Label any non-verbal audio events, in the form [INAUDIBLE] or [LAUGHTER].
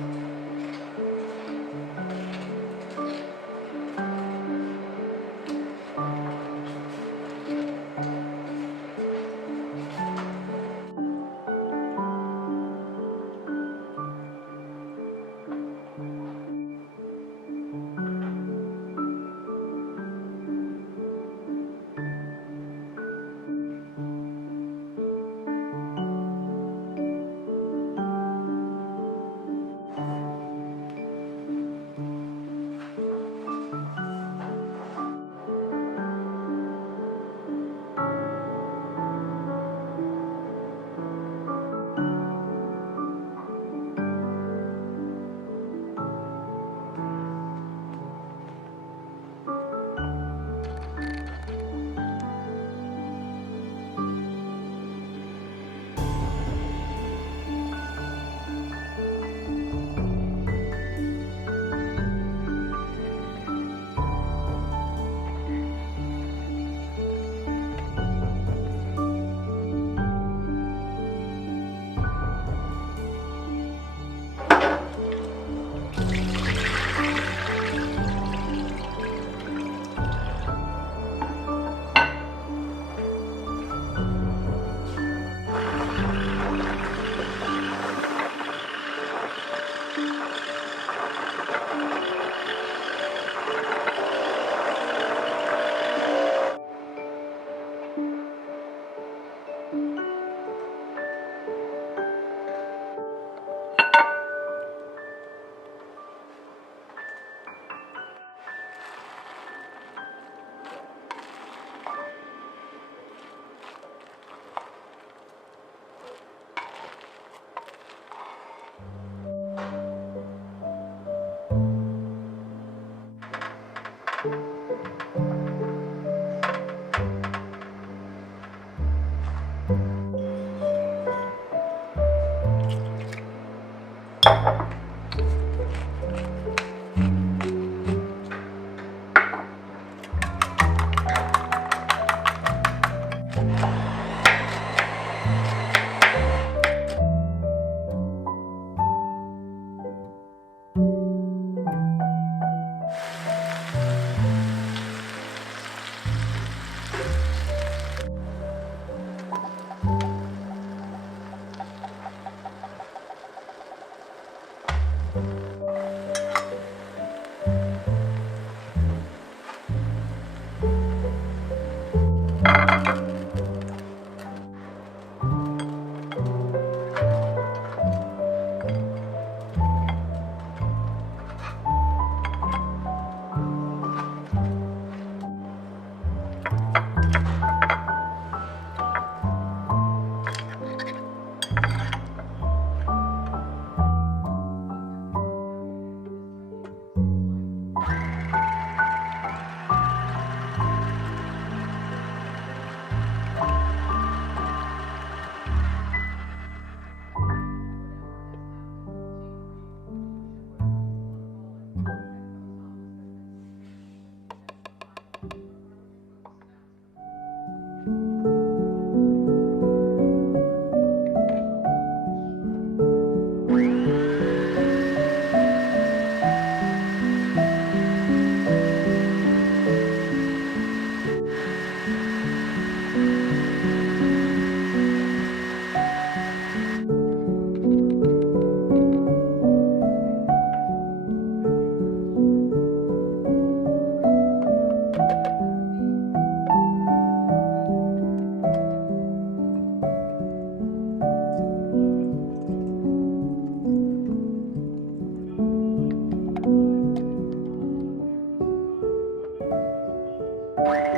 Thank [LAUGHS] you. Thank okay. you.